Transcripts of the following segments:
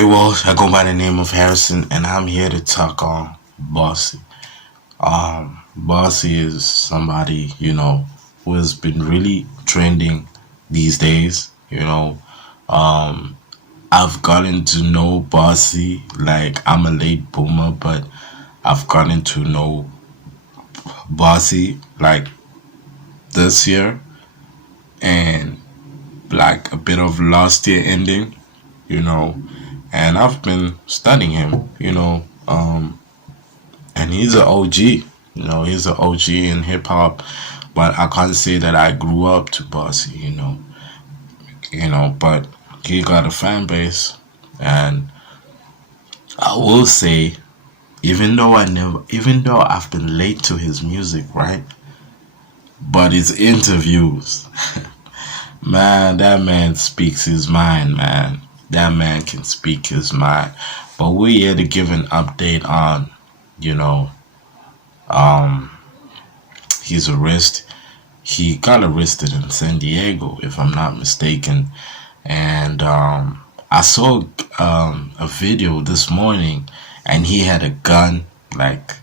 Well, I go by the name of Harrison, and I'm here to talk on Bossy. Bossy is somebody, who has been really trending these days. I've gotten to know Bossy, like, I'm a late boomer, but I've gotten to know Bossy, like, this year, and, like, a bit of last year ending, you know, and I've been studying him, and he's an OG. He's an OG in hip hop, but I can't say that I grew up to Bossy. But he got a fan base, and I will say, even though I've been late to his music, right? But his interviews, man, that man speaks his mind, man. That man can speak his mind. But we're here to give an update on, you know, um, his arrest. He got arrested in San Diego, if I'm not mistaken. And I saw a video this morning, and he had a gun, like,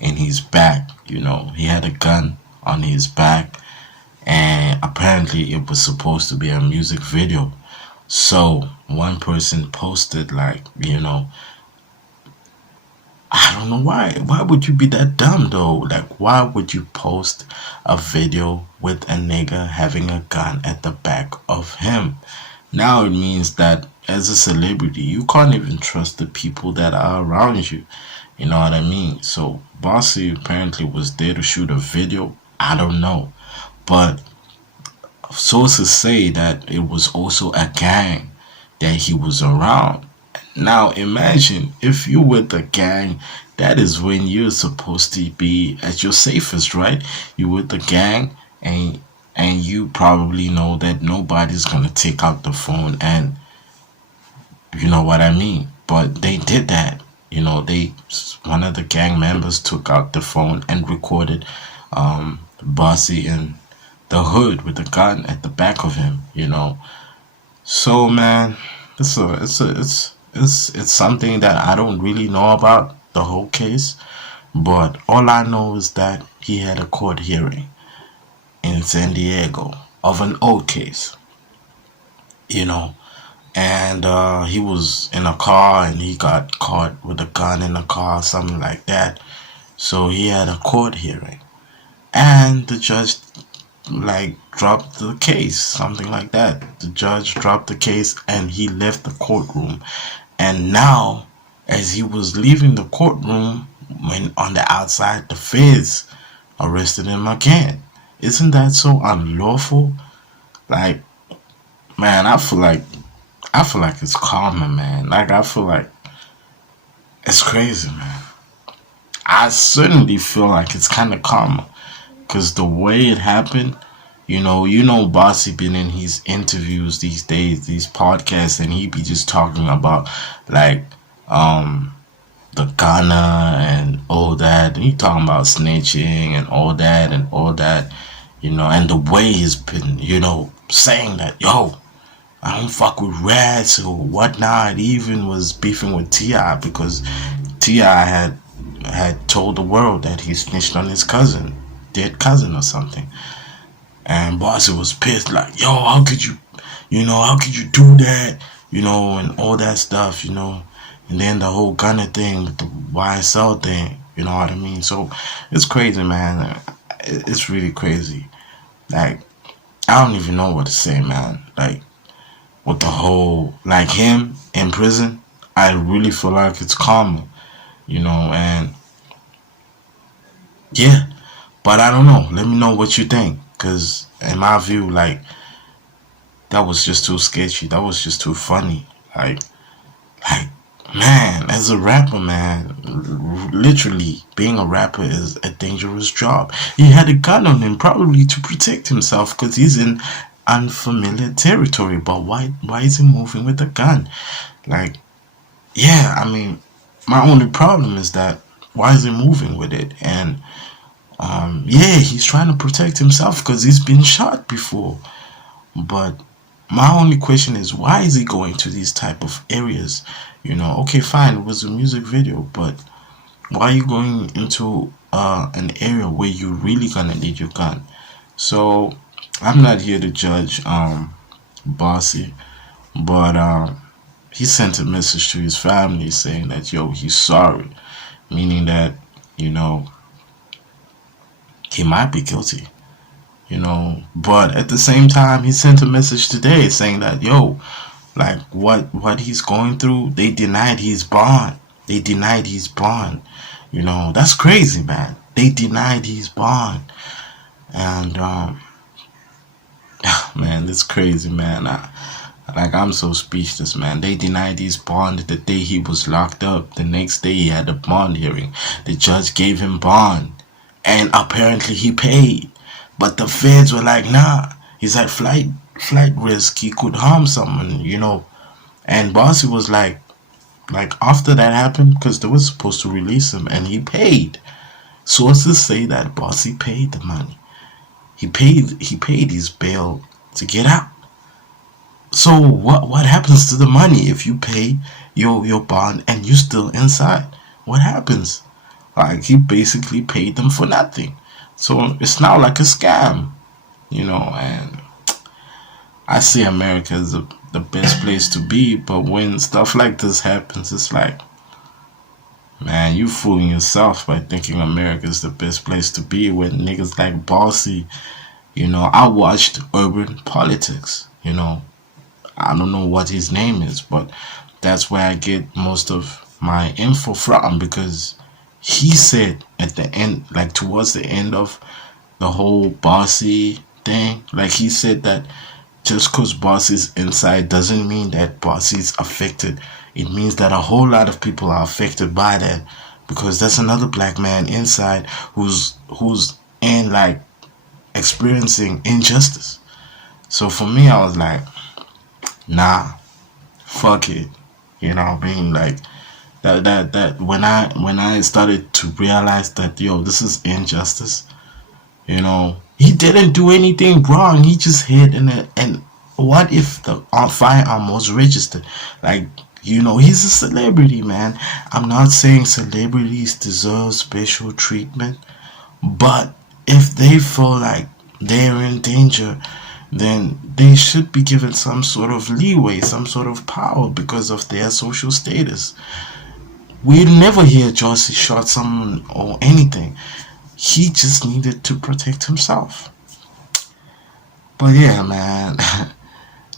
in his back. He had a gun on his back, and apparently it was supposed to be a music video. So one person posted, like, I don't know why. Why would you be that dumb though? Like, why would you post a video with a nigga having a gun at the back of him? Now it means that as a celebrity, you can't even trust the people that are around you. You know what I mean? So Bossy apparently was there to shoot a video. I don't know. But sources say that it was also a gang that he was around. Now imagine if you with a gang, that is when you're supposed to be at your safest, right? You with the gang, and you probably know that nobody's gonna take out the phone, and you know what I mean. But they did that. They one of the gang members took out the phone and recorded Bossy in the hood with a gun at the back of him. So man, it's something that I don't really know about the whole case, but all I know is that he had a court hearing in San Diego of an old case, you know, and he was in a car and he got caught with a gun in the car, something like that. So he had a court hearing, and the judge, like, dropped the case, something like that. The judge dropped the case and he left the courtroom. And now, as he was leaving the courtroom, when on the outside, the feds arrested him again. Isn't that so unlawful? Like, man, I feel like it's karma, man. Like, I feel like it's crazy, man. I certainly feel like it's kind of karma, cause the way it happened, Bossy been in his interviews these days, these podcasts, and he be just talking about, like, the Ghana and all that. And he talking about snitching and all that, and the way he's been, saying that, yo, I don't fuck with rats or whatnot. He even was beefing with T.I. because T.I. had told the world that he snitched on his cousin, dead cousin or something. And Bossy was pissed, like, yo, how could you do that, and all that stuff, and then the whole Gunner thing with the YSL thing, you know what I mean? So it's crazy, man. It's really crazy. Like, I don't even know what to say, man. Like, with the whole, like, him in prison, I really feel like it's karma, and yeah. But I don't know. Let me know what you think. Because in my view, like, that was just too sketchy. That was just too funny. Like, man, as a rapper, man, literally, being a rapper is a dangerous job. He had a gun on him, probably to protect himself, because he's in unfamiliar territory. But why is he moving with a gun? Like, yeah, I mean, my only problem is that, why is he moving with it? And yeah, he's trying to protect himself because he's been shot before. But My only question is, why is he going to these type of areas? Okay, fine, it was a music video, but why are you going into an area where you really gonna need your gun? So I'm not here to judge Bossy, but he sent a message to his family saying that, yo, he's sorry, meaning that, you know he might be guilty, but at the same time he sent a message today saying that, yo, like what he's going through, they denied his bond. They denied his bond. That's crazy, man. They denied his bond. And man, it's crazy, man. I'm so speechless, man. They denied his bond the day he was locked up. The next day he had a bond hearing. The judge gave him bond, and apparently he paid. But the feds were like, nah, he's at flight risk. He could harm someone. And Bossy was like after that happened, because they were supposed to release him, and he paid. Sources say that Bossy paid the money. He paid his bail to get out. So what happens to the money if you pay your bond and you still inside? What happens? Like, he basically paid them for nothing. So it's now like a scam, and I see America as the best place to be, but when stuff like this happens, it's like, man, you fooling yourself by thinking America is the best place to be when niggas like Bossy, I watched Urban Politics, I don't know what his name is, but that's where I get most of my info from, because he said at the end, like towards the end of the whole Bossy thing, like he said that just because Bossy's inside doesn't mean that Bossy's affected. It means that a whole lot of people are affected by that, because that's another black man inside who's in, like, experiencing injustice. So for me, I was like, nah, fuck it. I mean, like, that when I started to realize that, yo, this is injustice. He didn't do anything wrong. He just hit, and what if the firearm was registered? Like, he's a celebrity, man. I'm not saying celebrities deserve special treatment, but if they feel like they're in danger, then they should be given some sort of leeway, some sort of power because of their social status. We'll never hear Jossie shot someone or anything. He just needed to protect himself. But yeah, man,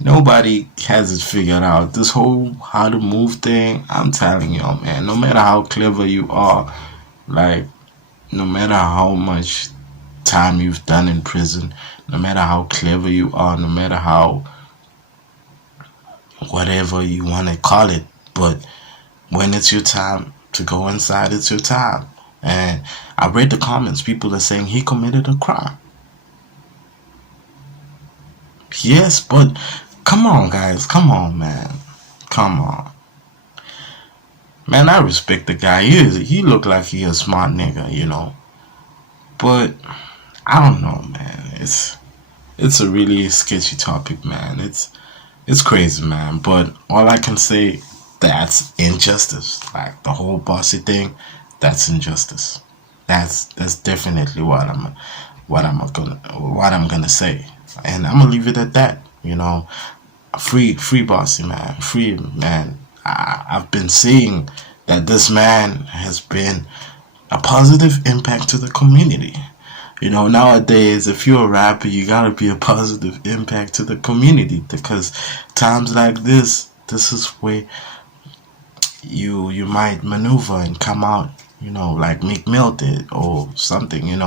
nobody has it figured out. This whole how to move thing, I'm telling you, man, no matter how clever you are, like, no matter how much time you've done in prison, no matter how clever you are, no matter how whatever you want to call it, but when it's your time to go inside, it's your time. And I read the comments. People are saying he committed a crime. Yes, but come on, guys. Come on, man. Come on. Man, I respect the guy. He look like he a smart nigga. But I don't know, man. It's a really sketchy topic, man. It's crazy, man. But all I can say, that's injustice. Like, the whole Bossy thing, that's injustice. That's definitely what I'm gonna say, and I'm gonna leave it at that. Free Bossy, man, free, man. I've been seeing that this man has been a positive impact to the community. Nowadays, if you're a rapper, you gotta be a positive impact to the community, because times like this is where you might maneuver and come out, like Meek Mill did or something,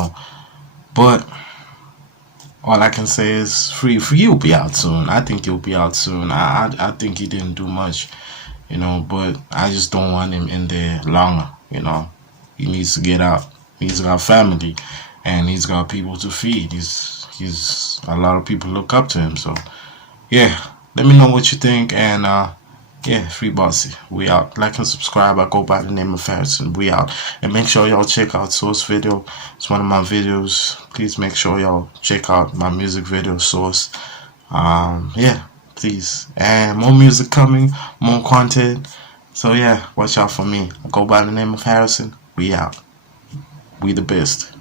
But all I can say is free will be out soon. I think he'll be out soon. I think he didn't do much, but I just don't want him in there longer, He needs to get out. He's got family, and he's got people to feed. He's a lot of people look up to him. So yeah, let me know what you think, and yeah, free Bossy. We out. Like and subscribe. I go by the name of Harrison. We out. And make sure y'all check out Source Video. It's one of my videos. Please make sure y'all check out my music video Source. Yeah. Please. And more music coming, more content. So yeah, watch out for me. I go by the name of Harrison. We out. We the best.